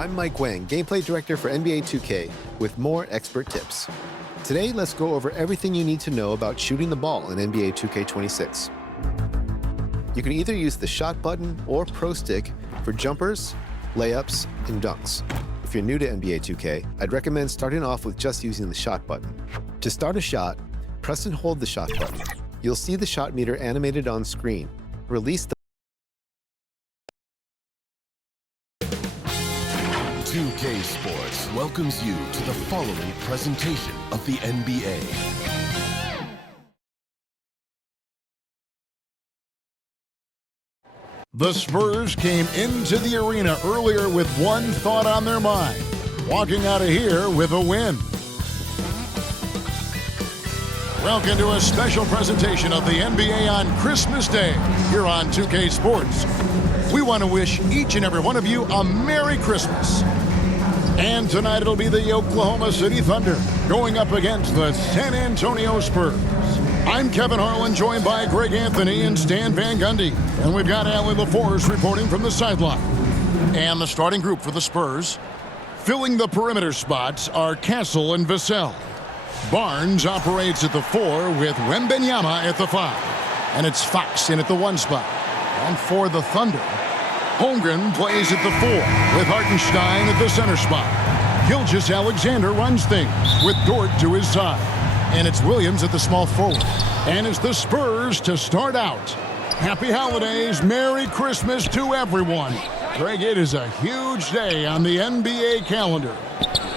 I'm Mike Wang, Gameplay Director for NBA 2K, with more expert tips. Today, let's go over everything you need to know about shooting the ball in NBA 2K26. You can either use the shot button or pro stick for jumpers, layups, and dunks. If you're new to NBA 2K, I'd recommend starting off with just using the shot button. To start a shot, press and hold the shot button. You'll see the shot meter animated on screen. Release the 2K Sports welcomes you to the following presentation of the NBA. The Spurs came into the arena earlier with one thought on their mind, walking out of here with a win. Welcome to a special presentation of the NBA on Christmas Day here on 2K Sports. We want to wish each and every one of you a Merry Christmas. And tonight it'll be the Oklahoma City Thunder going up against the San Antonio Spurs. I'm Kevin Harlan, joined by Greg Anthony and Stan Van Gundy. And we've got Allie LaForce reporting from the sideline. And the starting group for the Spurs, filling the perimeter spots, are Castle and Vassell. Barnes operates at the 4 with Wembanyama at the 5. And it's Fox in at the 1 spot. And for the Thunder, Holmgren plays at the 4 with Hartenstein at the center spot. Gilgeous-Alexander runs things with Dort to his side. And it's Williams at the small forward. And it's the Spurs to start out. Happy holidays, Merry Christmas to everyone. Greg, it is a huge day on the NBA calendar.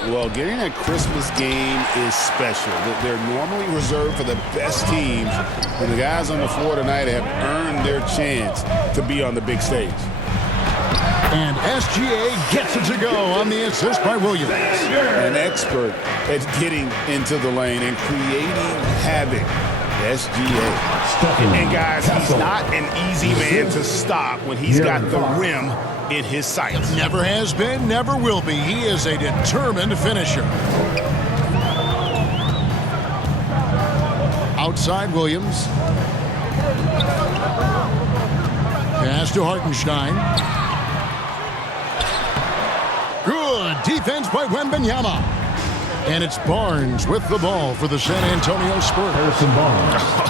Well, getting a Christmas game is special. They're normally reserved for the best teams, and the guys on the floor tonight have earned their chance to be on the big stage. And SGA gets it to go on the assist by Williams. An expert at getting into the lane and creating havoc. SGA. And guys, he's not an easy man to stop when he's got the rim in his sights. Never has been, never will be. He is a determined finisher. Outside Williams. Pass to Hartenstein. Good defense by Wembanyama. And it's Barnes with the ball for the San Antonio Spurs.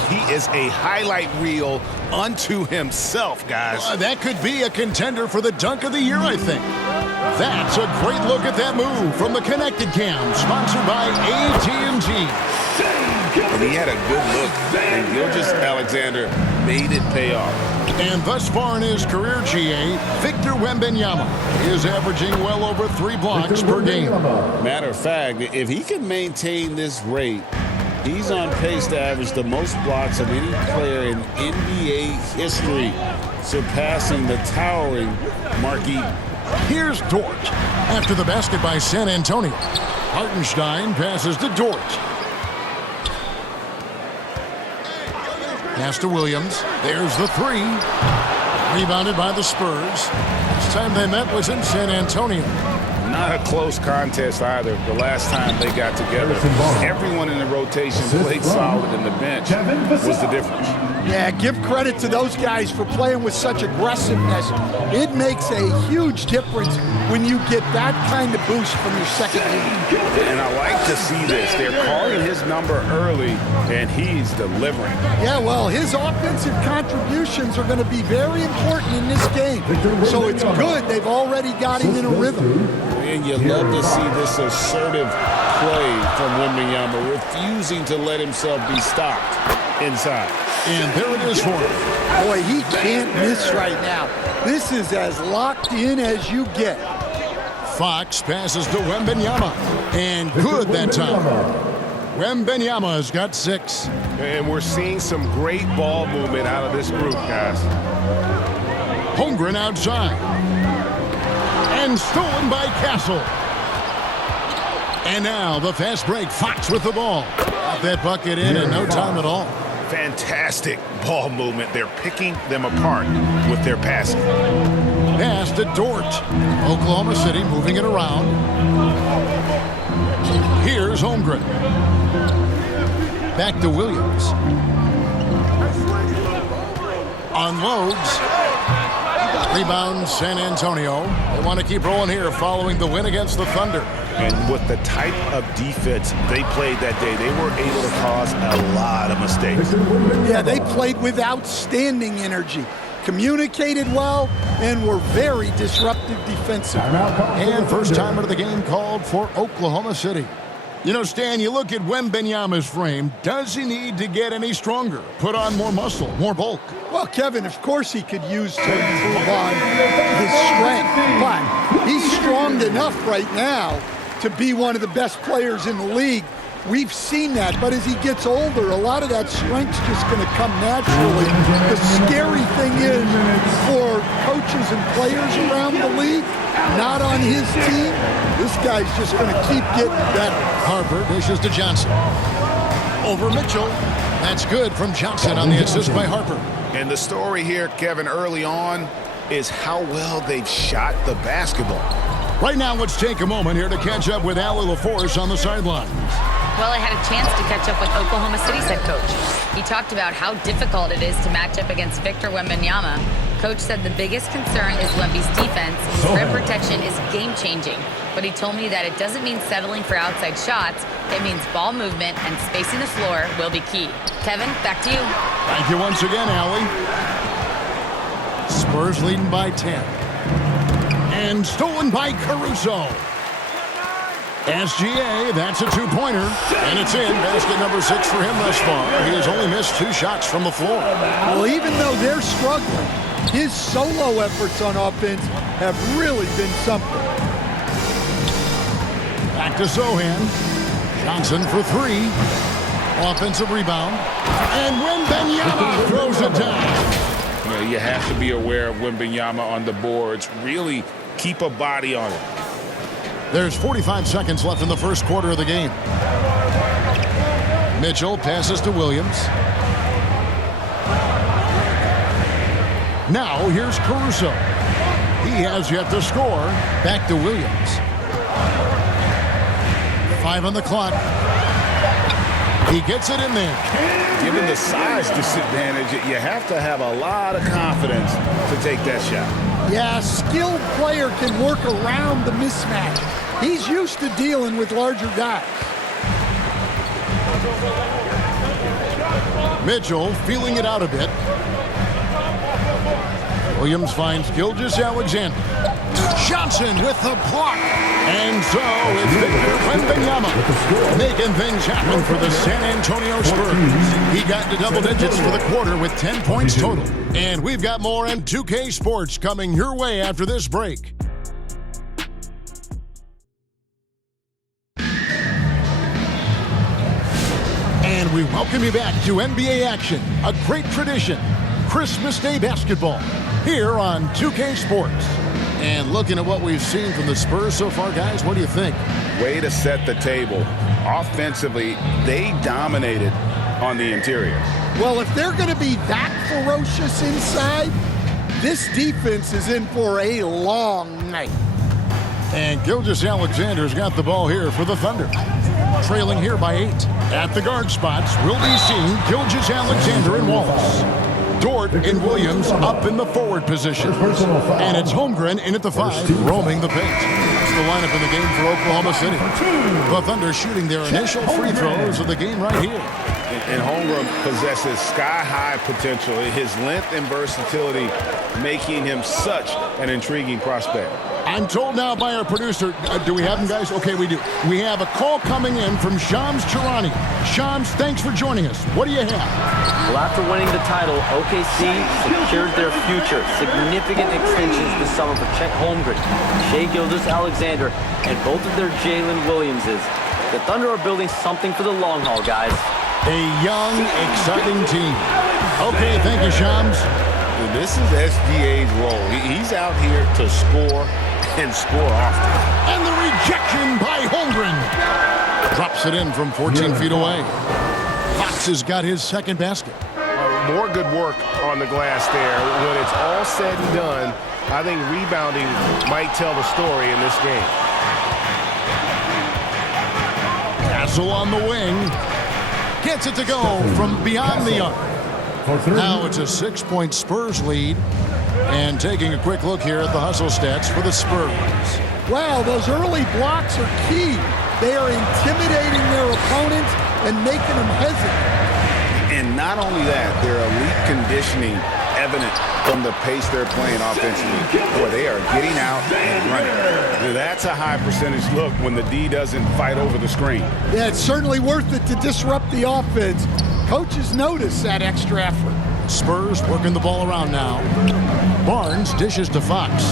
He is a highlight reel unto himself, guys. That could be a contender for the dunk of the year, I think. That's a great look at that move from the Connected Cam, sponsored by AT&T. And he had a good look, and Gilgeous-Alexander made it pay off. And thus far in his career, GA, Victor Wembanyama is averaging well over 3 blocks per game. Matter of fact, if he can maintain this rate, he's on pace to average the most blocks of any player in NBA history, surpassing the towering Marquis. Here's Dort. After the basket by San Antonio, Hartenstein passes to Dort. Pass to Williams. There's the 3. Rebounded by the Spurs. Last time they met was in San Antonio. Not a close contest either. The last time they got together, everyone in the rotation played solid, and the bench was the difference. Yeah, give credit to those guys for playing with such aggressiveness. It makes a huge difference when you get that kind of boost from your second unit. And I like to see this. They're calling his number early, and he's delivering. Yeah, well, his offensive contributions are going to be very important in this game. So it's good they've already got him in a rhythm. And you love to see this assertive play from Wembanyama, refusing to let himself be stopped inside. And there it is for him. Boy, he can't miss right now. This is as locked in as you get. Fox passes to Wembanyama. And good that time. Wembanyama's got 6. And we're seeing some great ball movement out of this group, guys. Holmgren outside. And stolen by Castle. And now the fast break. Fox with the ball. Got that bucket in no time at all. Fantastic ball movement. They're picking them apart with their passing. Pass to Dort. Oklahoma City moving it around. Here's Holmgren. Back to Williams. Unloads. Rebound, San Antonio. They want to keep rolling here following the win against the Thunder. And with the type of defense they played that day, they were able to cause a lot of mistakes. Yeah, they played with outstanding energy, communicated well, and were very disruptive defensively. And first time out of the game called for Oklahoma City. You know, Stan, you look at Wembanyama's frame. Does he need to get any stronger? Put on more muscle, more bulk? Well, Kevin, of course he could use to improve on his strength, but he's strong enough right now to be one of the best players in the league. We've seen that, but as he gets older, a lot of that strength's just going to come naturally. The scary thing is for coaches and players around the league, not on his team, this guy's just going to keep getting better. Harper dishes to Johnson. Over Mitchell. That's good from Johnson on the assist by Harper. And the story here, Kevin, early on is how well they've shot the basketball. Right now, let's take a moment here to catch up with Allie LaForce on the sidelines. Well, I had a chance to catch up with Oklahoma City's head coach. He talked about how difficult it is to match up against Victor Wembanyama. Coach said the biggest concern is Wemby's defense. His rim protection is game-changing. But he told me that it doesn't mean settling for outside shots. It means ball movement and spacing the floor will be key. Kevin, back to you. Thank you once again, Allie. Spurs leading by 10. And stolen by Caruso. SGA, that's a two-pointer, and it's in. Basket number 6 for him thus far. He has only missed 2 shots from the floor. Well, even though they're struggling, his solo efforts on offense have really been something. Back to Sohan. Johnson for 3. Offensive rebound. And Wembanyama throws it down. You know, you have to be aware of Wembanyama on the boards. Really keep a body on it. There's 45 seconds left in the first quarter of the game. Mitchell passes to Williams. Now here's Caruso. He has yet to score. Back to Williams. 5 on the clock. He gets it in there. Given the size disadvantage, you have to have a lot of confidence to take that shot. Yeah, a skilled player can work around the mismatch. He's used to dealing with larger guys. Mitchell feeling it out a bit. Williams finds Gilgeous-Alexander. Johnson with the block. And so it's Victor Wembanyama making things happen for the San Antonio Spurs. He got to double digits for the quarter with 10 points total. And we've got more on 2K Sports coming your way after this break. And we welcome you back to NBA action, a great tradition, Christmas Day basketball, here on 2K Sports. And looking at what we've seen from the Spurs so far, guys, what do you think? Way to set the table. Offensively, they dominated on the interior. Well, if they're going to be that ferocious inside, this defense is in for a long night. And Gilgeous-Alexander's got the ball here for the Thunder. Trailing here by 8. At the guard spots, we'll be seeing Gilgeous-Alexander and Wallace. Dort and Williams up in the forward position. And it's Holmgren in at the 5, roaming the paint. That's the lineup in the game for Oklahoma City. The Thunder shooting their initial free throws of the game right here. And Holmgren possesses sky-high potential. His length and versatility making him such an intriguing prospect. I'm told now by our producer, do we have him, guys? Okay, we do. We have a call coming in from Shams Charani. Shams, thanks for joining us. What do you have? Well, after winning the title, OKC secured their future. Significant extensions this summer for Chet Holmgren, Shai Gilgeous-Alexander, and both of their Jalen Williamses. The Thunder are building something for the long haul, guys. A young, exciting team. Okay, thank you, Shams. This is SGA's role. He's out here to score and score often. And the rejection by Holmgren. Drops it in from 14 feet away. Fox has got his second basket. More good work on the glass there. When it's all said and done, I think rebounding might tell the story in this game. Castle on the wing. Gets it to go from beyond the arc. Now it's a 6-point Spurs lead. And taking a quick look here at the hustle stats for the Spurs. Wow, those early blocks are key. They are intimidating their opponents and making them hesitant. And not only that, their elite conditioning evident from the pace they're playing offensively. Boy, they are getting out and running. That's a high percentage look when the D doesn't fight over the screen. Yeah, it's certainly worth it to disrupt the offense. Coaches notice that extra effort. Spurs working the ball around now. Barnes dishes to Fox.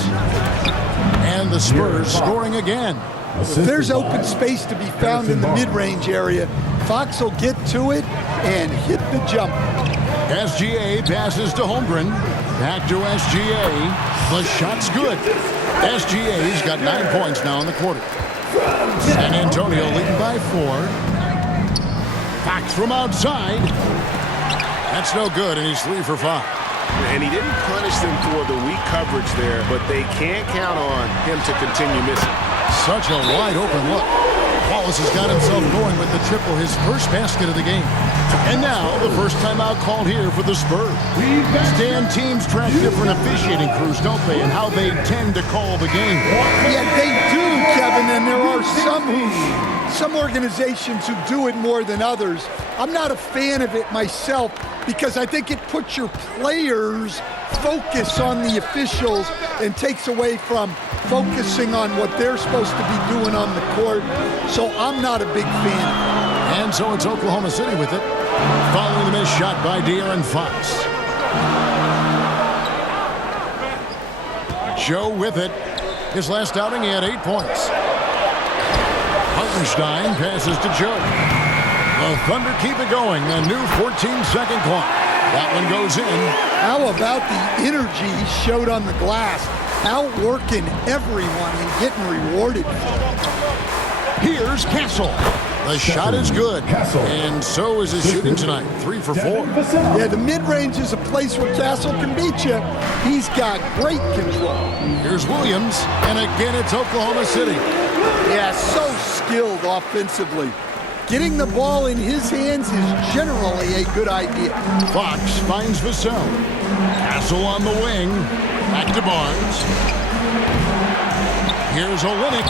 And the Spurs scoring again. If there's open space to be found in the mid-range area, Fox will get to it and hit the jump. SGA passes to Holmgren. Back to SGA. The shot's good. SGA's got 9 points now in the quarter. San Antonio leading by 4. Fox from outside. That's no good, and he's 3 for 5. And he didn't punish them for the weak coverage there, but they can't count on him to continue missing. Such a wide open look. Wallace has got himself going with the triple, his first basket of the game. And now the first timeout called here for the Spurs. Stan, teams track different officiating crews, don't they, and how they tend to call the game. Yeah, they do, Kevin, and there are some organizations who do it more than others. I'm not a fan of it myself because I think it puts your players' focus on the officials and takes away from focusing on what they're supposed to be doing on the court. So I'm not a big fan. And so it's Oklahoma City with it, following the missed shot by De'Aaron Fox. Joe with it. His last outing, he had 8 points. Hartenstein passes to Joe. The Thunder keep it going. A new 14-second clock. That one goes in. How about the energy he showed on the glass? Outworking everyone and getting rewarded. Here's Castle. The shot is good. And so is his shooting tonight. 3 for 4. Yeah, the mid-range is a place where Castle can beat you. He's got great control. Here's Williams. And again, it's Oklahoma City. Yeah, so skilled offensively. Getting the ball in his hands is generally a good idea. Fox finds Vassell. Castle on the wing. Back to Barnes. Here's Olynyk.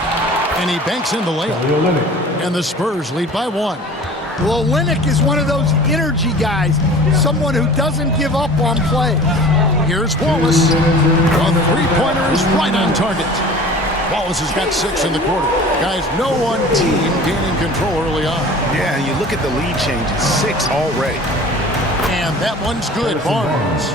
And he banks in the layup. And the Spurs lead by 1. Well, Olynyk is one of those energy guys. Someone who doesn't give up on plays. Here's Wallace. The three-pointer is right on target. Wallace has got 6 in the quarter. Guys, no one team gaining control early on. Yeah, and you look at the lead changes. 6 already. And that one's good, Barnes.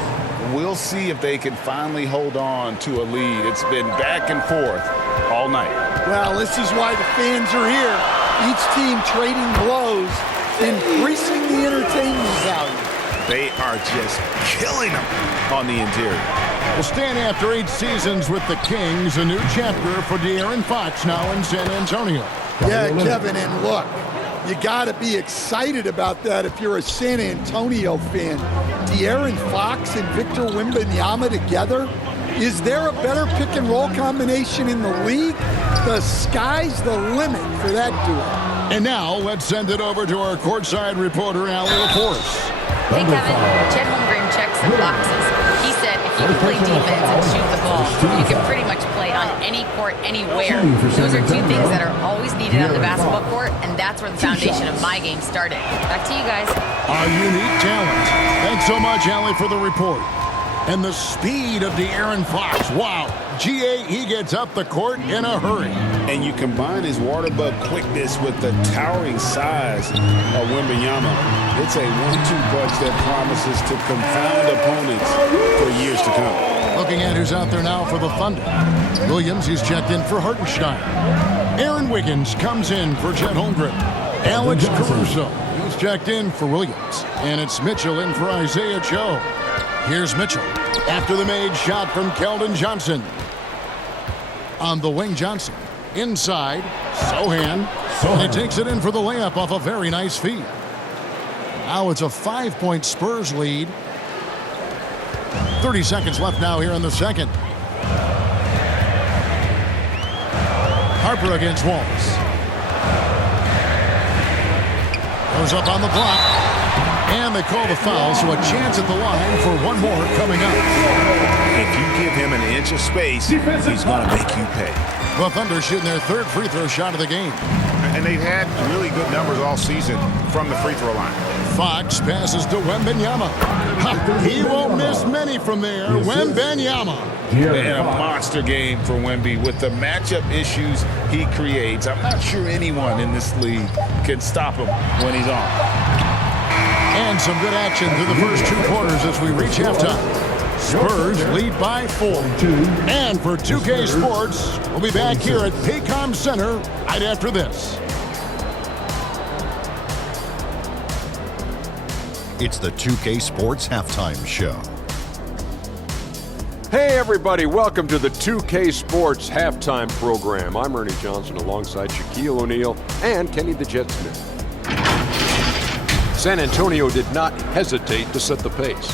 We'll see if they can finally hold on to a lead. It's been back and forth all night. Well, this is why the fans are here. Each team trading blows, increasing the entertainment value. They are just killing them on the interior. Well, Stan, after 8 seasons with the Kings, a new chapter for De'Aaron Fox now in San Antonio. Yeah, Kevin, and look, you got to be excited about that if you're a San Antonio fan. De'Aaron Fox and Victor Wembanyama together? Is there a better pick-and-roll combination in the league? The sky's the limit for that duo. And now, let's send it over to our courtside reporter, Allie LaForce. Hey, Kevin, Chet Holmgren checks some boxes. He said if you can play defense and shoot the ball, you can pretty much play on any court, anywhere. Those are 2 things that are always needed on the basketball court, and that's where the foundation of my game started. Back to you guys. A unique talent. Thanks so much, Allie, for the report. And the speed of De'Aaron Fox. Wow. GA, he gets up the court in a hurry. And you combine his water bug quickness with the towering size of Wembanyama. It's a 1-2 punch that promises to confound opponents for years to come. Looking at who's out there now for the Thunder. Williams, he's checked in for Hartenstein. Aaron Wiggins comes in for Chet Holmgren. Alex Caruso, he's checked in for Williams. And it's Mitchell in for Isaiah Joe. Here's Mitchell after the made shot from Keldon Johnson. On the wing, Johnson. Inside, Sohan. And he takes it in for the layup off a very nice feed. Now it's a 5-point Spurs lead. 30 seconds left now here in the second. Harper against Wallace. Goes up on the block. And they call the foul, so a chance at the line for one more coming up. If you give him an inch of space, he's going to make you pay. The Thunder shooting their third free throw shot of the game. And they've had really good numbers all season from the free throw line. Fox passes to Wembanyama. He won't miss many from there. Wembanyama. And a monster game for Wemby with the matchup issues he creates. I'm not sure anyone in this league can stop him when he's on. And some good action through the first 2 quarters as we reach halftime. Spurs lead by 4. And for 2K Sports, we'll be back here at Paycom Center right after this. It's the 2K Sports Halftime Show. Hey everybody, welcome to the 2K Sports Halftime Program. I'm Ernie Johnson alongside Shaquille O'Neal and Kenny the Jet Smith. San Antonio did not hesitate to set the pace.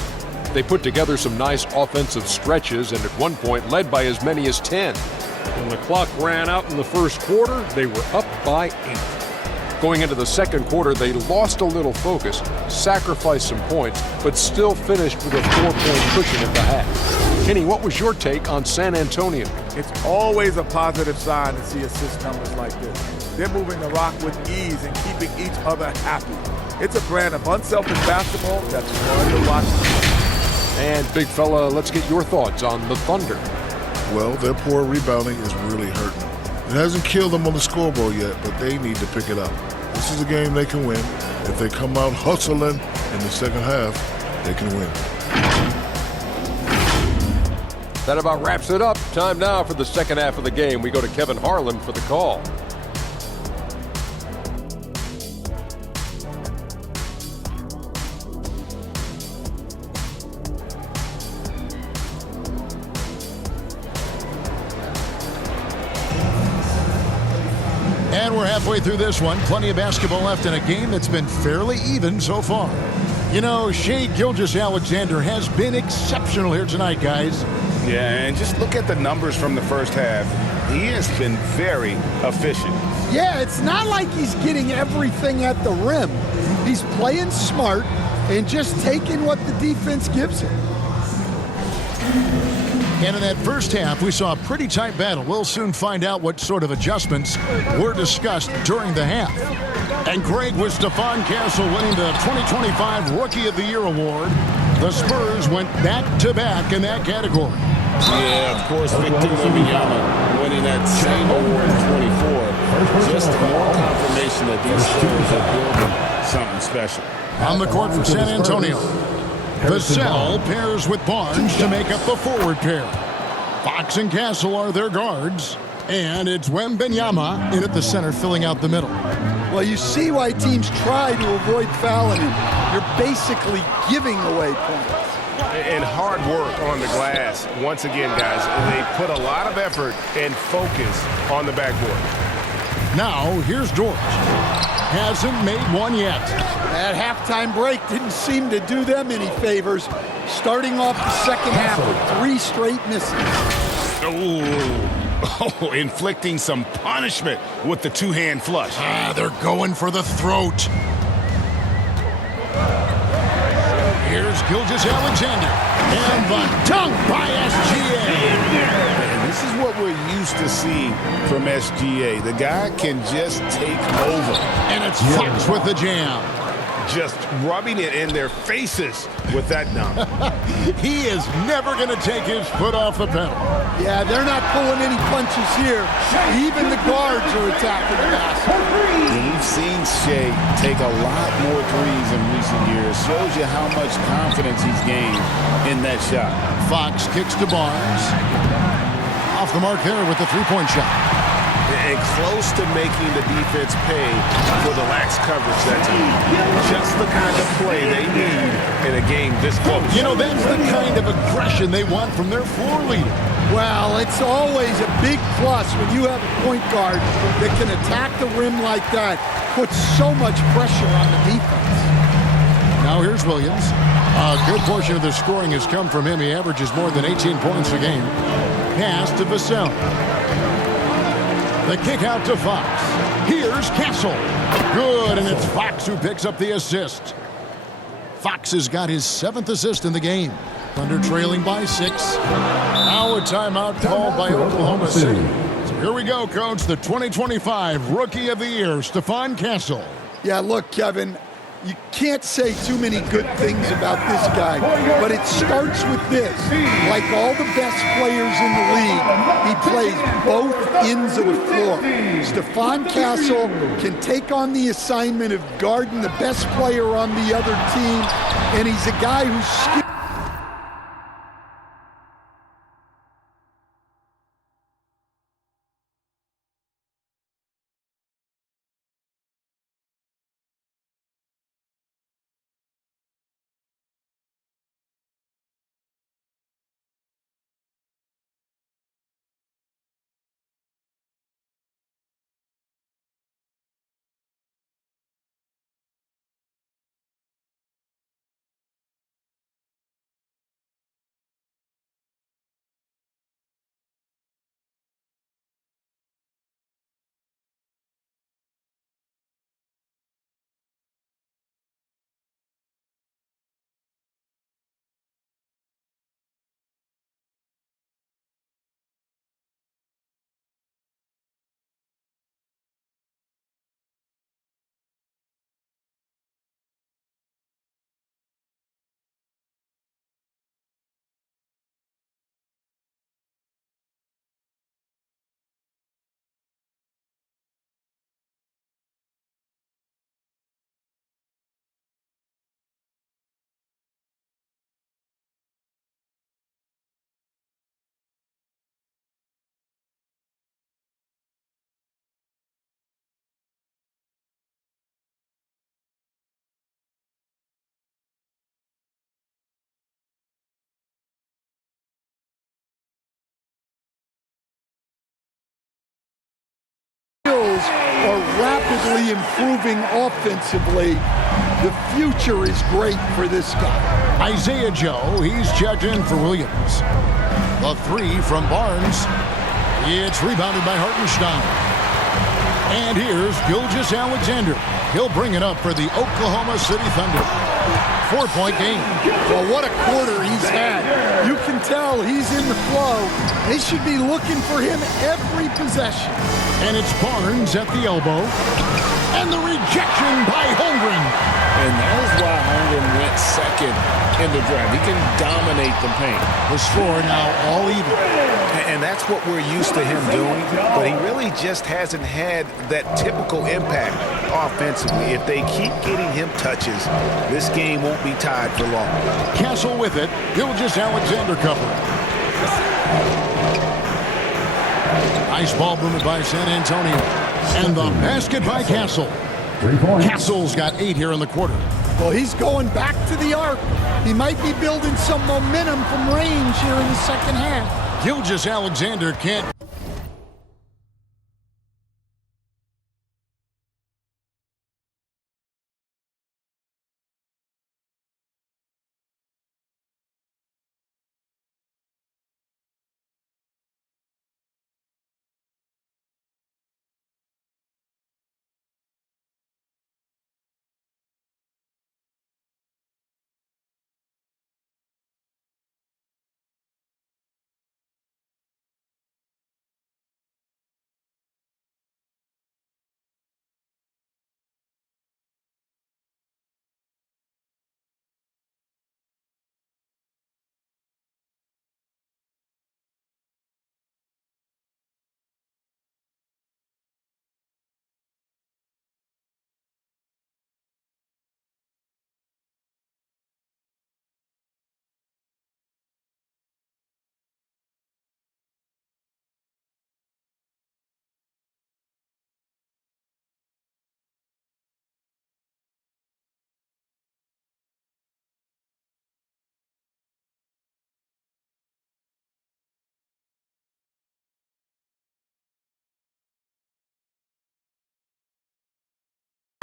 They put together some nice offensive stretches and at one point led by as many as 10. When the clock ran out in the first quarter, they were up by 8. Going into the second quarter, they lost a little focus, sacrificed some points, but still finished with a 4-point cushion at the half. Kenny, what was your take on San Antonio? It's always a positive sign to see assist numbers like this. They're moving the rock with ease and keeping each other happy. It's a brand of unselfish basketball that's fun to watch. And big fella, let's get your thoughts on the Thunder. Well, their poor rebounding is really hurting them. It hasn't killed them on the scoreboard yet, but they need to pick it up. This is a game they can win. If they come out hustling in the second half, they can win. That about wraps it up. Time now for the second half of the game. We go to Kevin Harlan for the call. And we're halfway through this one. Plenty of basketball left in a game that's been fairly even so far. You know, Shai Gilgeous-Alexander has been exceptional here tonight, guys. Yeah, and just look at the numbers from the first half. He has been very efficient. Yeah, it's not like he's getting everything at the rim. He's playing smart and just taking what the defense gives him. And in that first half, we saw a pretty tight battle. We'll soon find out what sort of adjustments were discussed during the half. And Greg, with Stephon Castle winning the 2025 Rookie of the Year award, the Spurs went back-to-back in that category. Yeah, of course, Victor Wembanyama winning that same award in 24. Just more confirmation that these Spurs are building something special. On the court for San Antonio, Vassell pairs with Barnes to make up the forward pair. Fox and Castle are their guards. And it's Wembanyama in at the center, filling out the middle. Well, you see why teams try to avoid fouling him. You're basically giving away points. And hard work on the glass. Once again, guys, they put a lot of effort and focus on the backboard. Now, here's George. Hasn't made one yet. That halftime break didn't seem to do them any favors. Starting off the second half with 3 straight misses. Oh, inflicting some punishment with the two-hand flush. They're going for the throat. Here's Gilgeous-Alexander. And the dunk by SGA. And this is what we're used to seeing from SGA. The guy can just take over. And it's Fox with the jam. Just rubbing it in their faces with that dunk. He is never going to take his foot off the pedal. Yeah, they're not pulling any punches here. Even the guards are attacking the basket. We've seen Shai take a lot more threes in recent years. Shows you how much confidence he's gained in that shot. Fox kicks to Barnes. Off the mark there with the three-point shot. And close to making the defense pay for the lax coverage that time. Just the kind of play they need in a game this close. You know, that's the kind of aggression they want from their floor leader. Well, it's always a big plus when you have a point guard that can attack the rim like that. Puts so much pressure on the defense. Now here's Williams. A good portion of the scoring has come from him. He averages more than 18 points a game. Pass to Vassell. The kick out to Fox. Here's Castle. Good, and it's Fox who picks up the assist. Fox has got his 7th assist in the game. Thunder trailing by 6. Now a timeout called by Oklahoma City. So here we go, Coach. The 2025 Rookie of the Year, Stephon Castle. Yeah, look, Kevin, you can't say too many good things about this guy, but it starts with this. Like all the best players in the league, he plays both ends of the floor. Stephon Castle can take on the assignment of guarding the best player on the other team, and he's a guy who's skilled. Are rapidly improving offensively. The future is great for this guy. Isaiah Joe, he's checked in for Williams. The 3 from Barnes. It's rebounded by Hartenstein. And here's Gilgeous-Alexander. He'll bring it up for the Oklahoma City Thunder. 4-point game. Well, what a quarter he's had. You can tell he's in the flow. They should be looking for him every possession. And it's Barnes at the elbow. And the rejection by Holmgren. And that is why Holmgren went second in the draft. He can dominate the paint. The score now all even. And that's what we're used to him doing, but he really just hasn't had that typical impact offensively. If they keep getting him touches, this game won't be tied for long. Castle with it. Gilgeous-Alexander covering. Nice ball movement by San Antonio. And the basket by Castle. Castle's got 8 here in the quarter. Well, he's going back to the arc. He might be building some momentum from range here in the second half. Gilgeous-Alexander can't.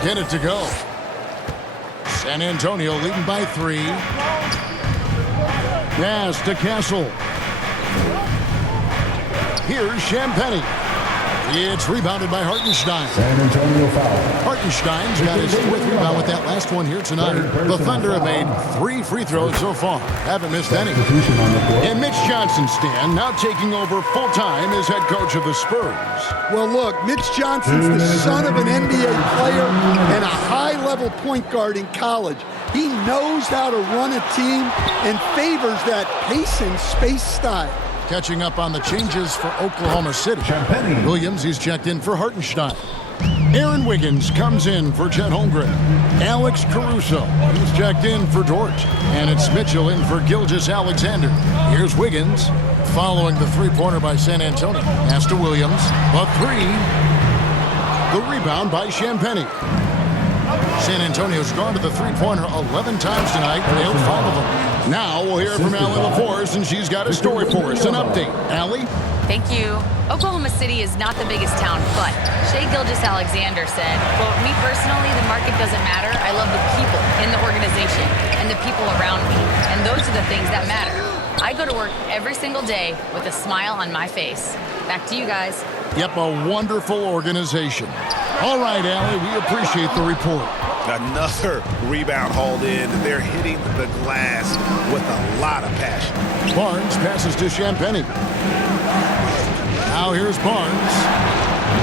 Get it to go. San Antonio leading by 3. Pass to Castle. Here's Champagnie. It's rebounded by Hartenstein. San Antonio foul. Hartenstein's got his 4th rebound with that last one here tonight. The Thunder have made 3 free throws so far. Haven't missed any. And Mitch Johnson, Stan, now taking over full-time as head coach of the Spurs. Well, look, Mitch Johnson's the son of an NBA player and a high-level point guard in college. He knows how to run a team and favors that pace and space style. Catching up on the changes for Oklahoma City. Williams, he's checked in for Hartenstein. Aaron Wiggins comes in for Chet Holmgren. Alex Caruso, he's checked in for Dort. And it's Mitchell in for Gilgeous-Alexander. Here's Wiggins, following the three-pointer by San Antonio. Pass to Williams, the 3. The rebound by Champagnie. San Antonio's gone to the three-pointer 11 times tonight, nailed 5 of them. Now we'll hear from Allie LaForce, and she's got a story for us. An update. Allie? Thank you. Oklahoma City is not the biggest town, but Shai Gilgeous-Alexander said, quote, "Me personally, the market doesn't matter. I love the people in the organization and the people around me, and those are the things that matter. I go to work every single day with a smile on my face." Back to you guys. Yep, a wonderful organization. All right, Allie, we appreciate the report. Another rebound hauled in. They're hitting the glass with a lot of passion. Barnes passes to Champagnie. Now here's Barnes.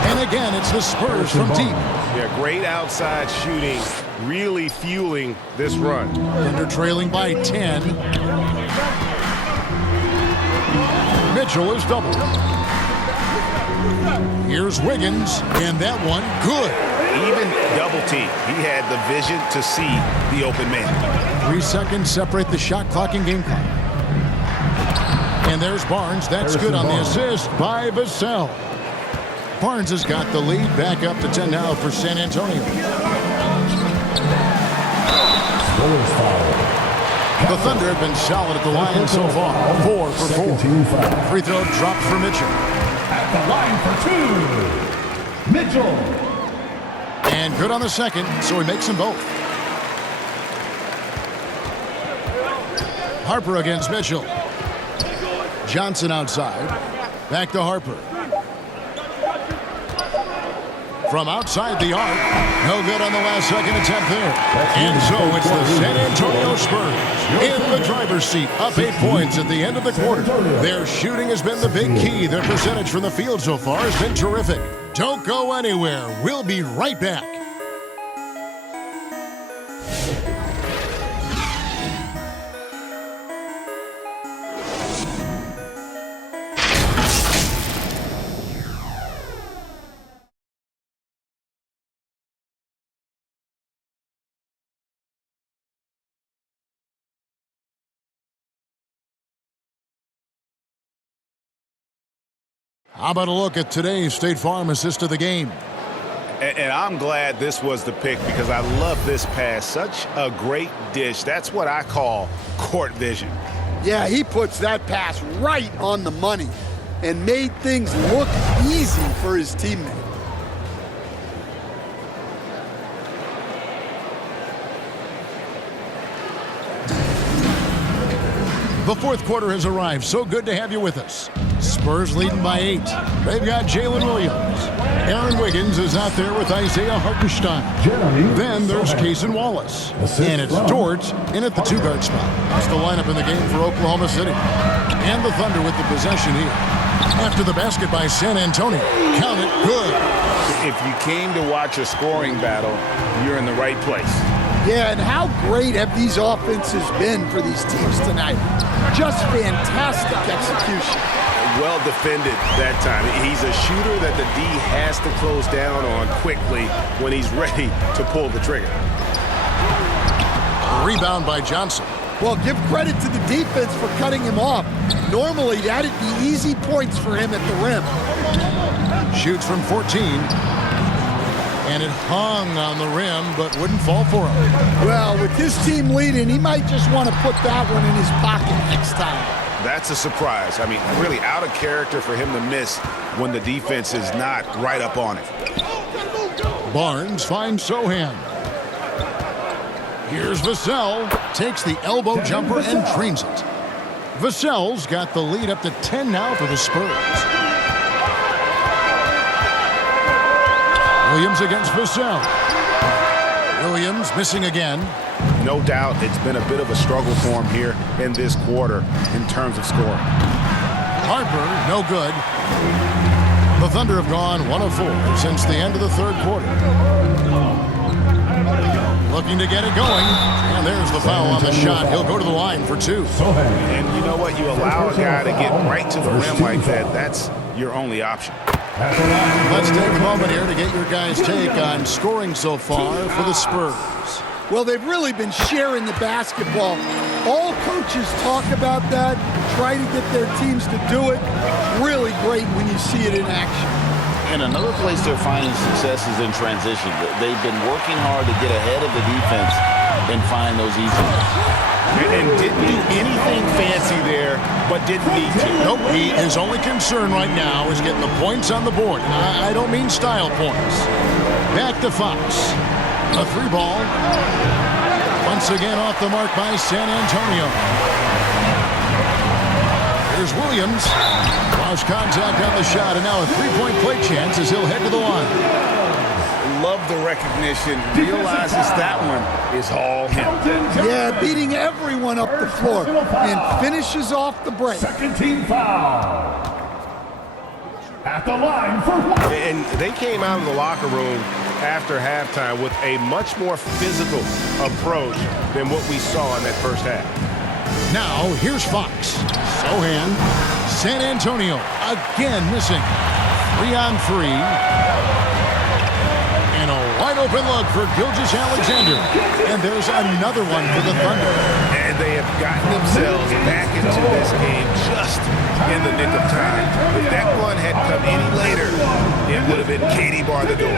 And again, it's the Spurs from deep. Yeah, great outside shooting, really fueling this run. Thunder trailing by 10. Mitchell is doubled. Here's Wiggins, and that one good. Even double team. He had the vision to see the open man. 3 seconds separate the shot clock and game clock. And there's Barnes. That's good on the assist by Vassell. Barnes has got the lead back up to 10 now for San Antonio. The Thunder have been solid at the line so far. 4 for 4. Free throw dropped for Mitchell. At the line for 2, Mitchell. And good on the second, so he makes them both. Harper against Mitchell. Johnson outside. Back to Harper. From outside the arc. No good on the last second attempt there. And so it's the San Antonio Spurs in the driver's seat, up 8 points at the end of the quarter. Their shooting has been the big key. Their percentage from the field so far has been terrific. Don't go anywhere. We'll be right back. How about a look at today's State Farm assist of the game? And I'm glad this was the pick because I love this pass. Such a great dish. That's what I call court vision. Yeah, he puts that pass right on the money and made things look easy for his teammate. The fourth quarter has arrived. So good to have you with us. Spurs leading by 8. They've got Jalen Williams. Aaron Wiggins is out there with Isaiah Hartenstein. Then there's Cason Wallace. And it's Dort in at the 2-guard spot. That's the lineup in the game for Oklahoma City. And the Thunder with the possession here. After the basket by San Antonio. Count it good. If you came to watch a scoring battle, you're in the right place. Yeah, and how great have these offenses been for these teams tonight? Just fantastic execution. Well defended that time. He's a shooter that the D has to close down on quickly when he's ready to pull the trigger. Rebound by Johnson. Well, give credit to the defense for cutting him off. Normally, that'd be easy points for him at the rim. Shoots from 14. And it hung on the rim, but wouldn't fall for him. Well, with his team leading, he might just want to put that one in his pocket next time. That's a surprise. I mean, really out of character for him to miss when the defense is not right up on it. Barnes finds Sohan. Here's Vassell. Takes the elbow jumper and drains it. Vassell's got the lead up to 10 now for the Spurs. Williams against Vassell. Williams missing again. No doubt it's been a bit of a struggle for him here in this quarter in terms of scoring. Harper, no good. The Thunder have gone 1 of 4 since the end of the third quarter. Looking to get it going. And there's the foul on the shot. He'll go to the line for 2. And you know what? You allow a guy to get right to the rim like that. That's your only option. Let's take a moment here to get your guys' take on scoring so far for the Spurs. Well, they've really been sharing the basketball. All coaches talk about that, try to get their teams to do it. Really great when you see it in action. And another place they're finding success is in transition. They've been working hard to get ahead of the defense and find those easy ones. And didn't do anything fancy there, but didn't need to. Nope, his only concern right now is getting the points on the board. I don't mean style points. Back to Fox. A 3 ball. Once again off the mark by San Antonio. Here's Williams. Lost contact on the shot, and now a 3-point play chance as he'll head to the line. Love the recognition. Realizes that one is all him. Yeah, beating everyone up the floor and finishes off the break. Second team foul. At the line for 1. And they came out of the locker room after halftime with a much more physical approach than what we saw in that first half. Now, here's Fox. Sohan. San Antonio again missing. 3-on-3. And a wide-open look for Gilgeous-Alexander. And there's another one for the Thunder. And they have gotten themselves back into this game just in the nick of time. If that one had come any later, it would have been Katie bar the door.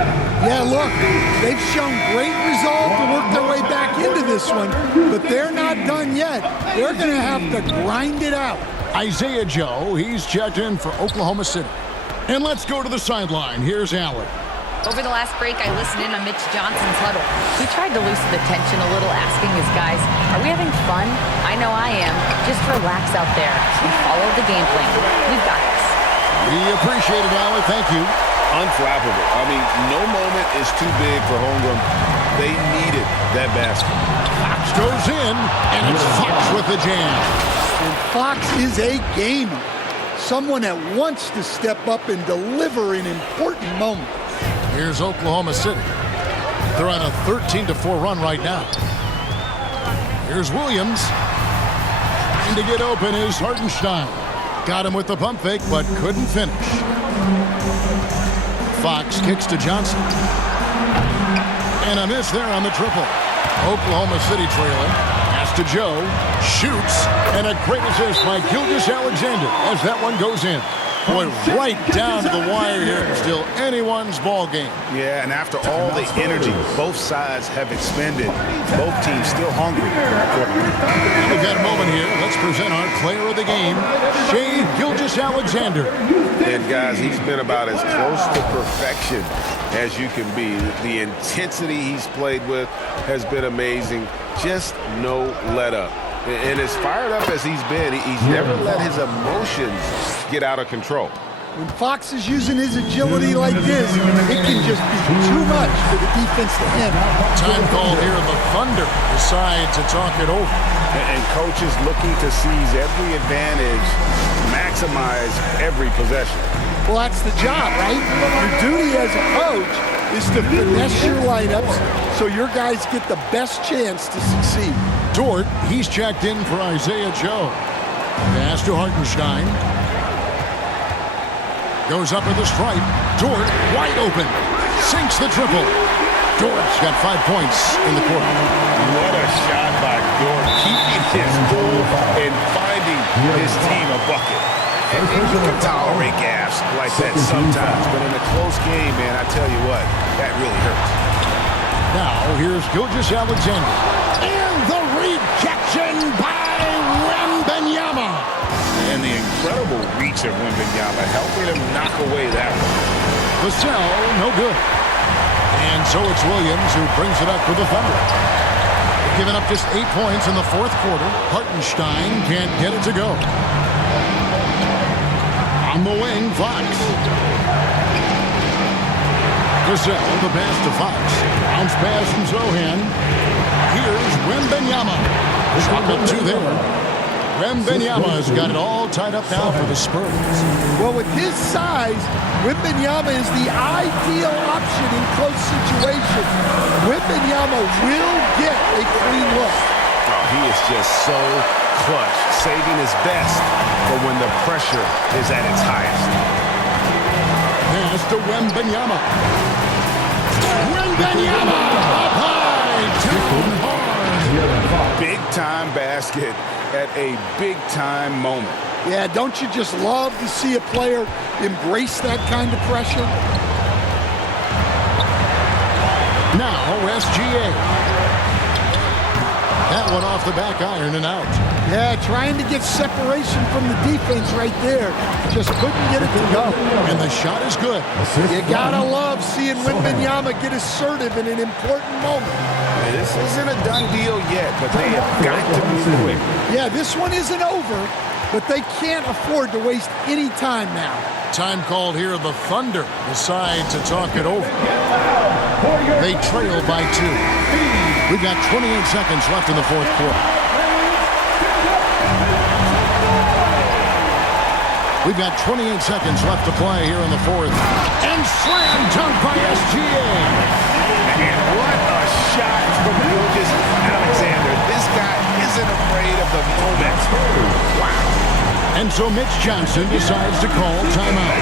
Yeah, look, they've shown great resolve to work their way back into this one, but they're not done yet. They're going to have to grind it out. Isaiah Joe, he's checked in for Oklahoma City. And let's go to the sideline. Here's Allen. Over the last break, I listened in on Mitch Johnson's huddle. He tried to loosen the tension a little, asking his guys, are we having fun? I know I am. Just relax out there and follow the game plan. We've got this. We appreciate it, Allen. Thank you. Unflappable. I mean, no moment is too big for homegrown. They needed that basket. Fox goes in, and it's Fox with the jam. And Fox is a gamer. Someone that wants to step up and deliver in important moments. Here's Oklahoma City. They're on a 13-4 run right now. Here's Williams. Trying to get open is Hartenstein. Got him with the pump fake, but couldn't finish. Fox kicks to Johnson. And a miss there on the triple. Oklahoma City trailing. Pass to Joe. Shoots. And a great assist by Gilgeous-Alexander as that one goes in. Boy, right down to the wire here. Still anyone's ball game. Yeah, and after all the energy both sides have expended, both teams still hungry. We've got a moment here. Let's present our player of the game, Shai Gilgeous-Alexander. And guys, he's been about as close to perfection as you can be. The intensity he's played with has been amazing. Just no let up. And as fired up as he's been, he's never let his emotions get out of control. When Fox is using his agility like this, it can just be too much for the defense to handle. Time call here. The Thunder decide to talk it over. And coaches looking to seize every advantage, maximize every possession. Well, that's the job, right? Your duty as a coach is to finesse your lineups so your guys get the best chance to succeed. Dort, he's checked in for Isaiah Joe. Pass to Hartenstein. Goes up with the stripe. Dort, wide open. Sinks the triple. Dort's got 5 points in the quarter. What a shot by Dort, keeping his cool and finding his team a bucket. And you can tolerate gaffes like that sometimes, but in a close game, man, I tell you what, that really hurts. Now, here's Gilgeous-Alexander. And the rejection by Wembanyama. And the incredible reach of Wembanyama, helping him knock away that one. Vassell, no good. And so it's Williams who brings it up for the Thunder. Giving up just 8 points in the fourth quarter. Hartenstein can't get it to go. On the wing, Fox. Vassell, the pass to Fox. Bounce pass from Zohan. Here's Wembanyama. Shot up two there. Wembanyama's got it all tied up now for the Spurs. Well, with his size, Wembanyama is the ideal option in close situations. Wembanyama will get a clean look. Oh, he is just so clutch, saving his best for when the pressure is at its highest. Pass to Wembanyama. Wembanyama up high, too hard. Big-time basket at a big-time moment. Yeah, don't you just love to see a player embrace that kind of pressure? Now SGA. That one off the back iron and out. Yeah, trying to get separation from the defense right there. Just couldn't get it to go. And the shot is good. You gotta love seeing Wembanyama get assertive in an important moment. This isn't a done deal yet, but they have got to move quick. Yeah, this one isn't over, but they can't afford to waste any time now. Time called here. The Thunder decide to talk it over. They trail by 2. We've got 28 seconds left in the fourth quarter. We've got 28 seconds left to play here in the fourth. And slam dunk by SGA. And what a shot from Gilgeous Alexander. This guy isn't afraid of the moment. Wow. And so Mitch Johnson decides to call timeout.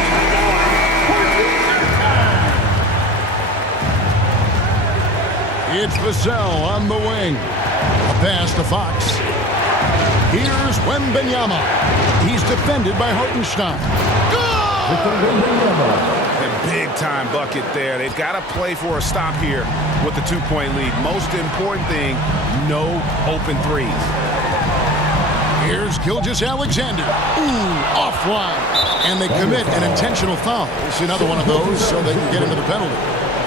It's Vassell on the wing. A pass to Fox. Here's Wembanyama. He's defended by Hartenstein. A big-time bucket there. They've got to play for a stop here with the 2-point lead. Most important thing, no open threes. Here's Gilgeous Alexander. Ooh, offline. And they commit an intentional foul. It's another one of those so they can get into the penalty.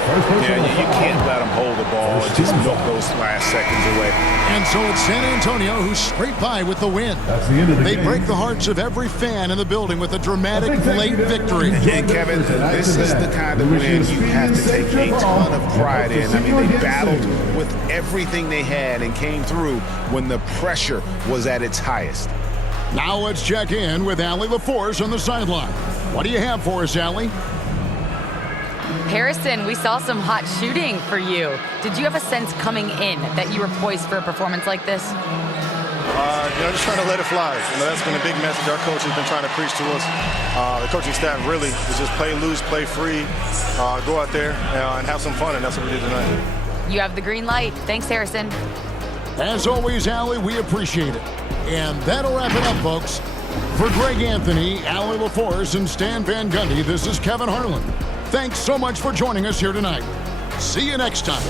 Yeah, you can't let them hold the ball and just milk those last seconds away. And so it's San Antonio who scrape by with the win. That's the end of the They game. break the hearts of every fan in the building with a dramatic late victory. And Kevin, this is the kind of win you have to take a ton of pride in. I mean, they battled with everything they had and came through when the pressure was at its highest. Now let's check in with Allie LaForce on the sideline. What do you have for us, Allie? Harrison, we saw some hot shooting for you. Did you have a sense coming in that you were poised for a performance like this? Just trying to let it fly. That's been a big message our coach has been trying to preach to us. The coaching staff really is just play loose, play free, go out there and have some fun, and that's what we did tonight. You have the green light. Thanks, Harrison. As always, Allie, we appreciate it. And that'll wrap it up, folks. For Greg Anthony, Allie LaForce, and Stan Van Gundy, this is Kevin Harlan. Thanks so much for joining us here tonight. See you next time.